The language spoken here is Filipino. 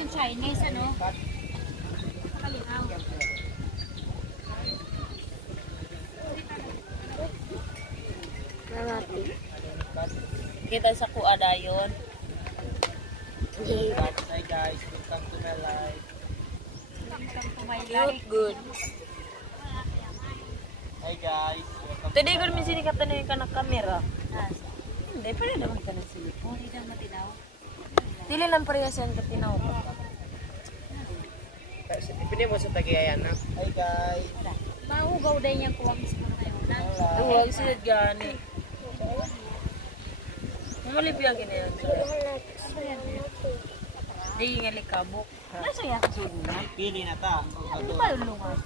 yung Chinese, ano? Kalinaw. Namati. Kita sa kuada yun. Hi guys, welcome to my life. Welcome to my Cute, life. good. Hi guys, welcome Today ko naman sinikatan na yung kanang kamera. Asa? Hindi, pwede naman ka na silik. Oh, hindi lang matinaw. Dili lang parehas yan katinaw pa. Pwede mo sa Tagayayan na. Hi guys. Maugaw din yung kuwang sa mga ngayon. Huwag sila gani. Mamalipiyang ginayon. Di nga likabok. Nasa yan? Pili na ta. Ano ba lulungan?